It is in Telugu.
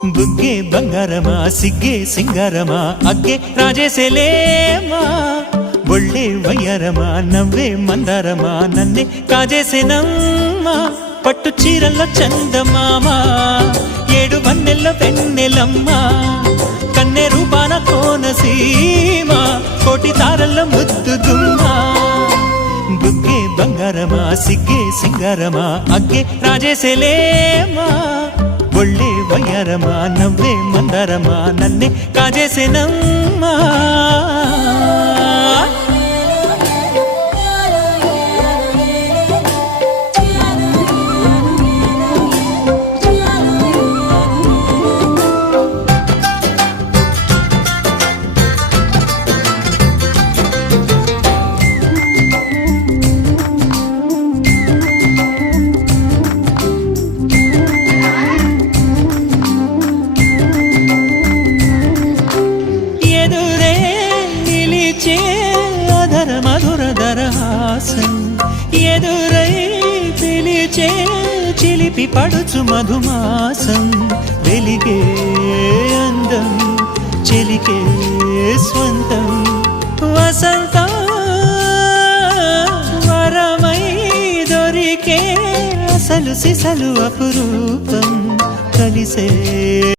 బుగ్గే బంగారమా సిగ్గే సింగారమా అగ్గే రాజేసేలేమా ఒళ్ళే వయ్యారమా నవ్వే మందారమా నన్నే కాజేసేనమ్మా పట్టు చీరల్లో చందమామా ఏడు వన్నెల్లో పెన్నెలమ్మా కన్నె రూపాన కోనసీమ కోటి తారల్లో ముద్దుగుమ్మా బుగ్గే బంగారమా సిగ్గే సింగారమా అగ్గే రాజేసేలేమా ఒళ్ళే వయ్యారమా నవ్వే మందారమా నన్నే కాజేసేనమ్మా అధర మధుర దరహాసం ఎదురై పిలిచే చిలిపి పడుచు మధుమాసం వెలిగే అందం చెలికే స్వంతం వసంతం వరమై దొరికే అసలు సిసలు అపురూపం కలిసే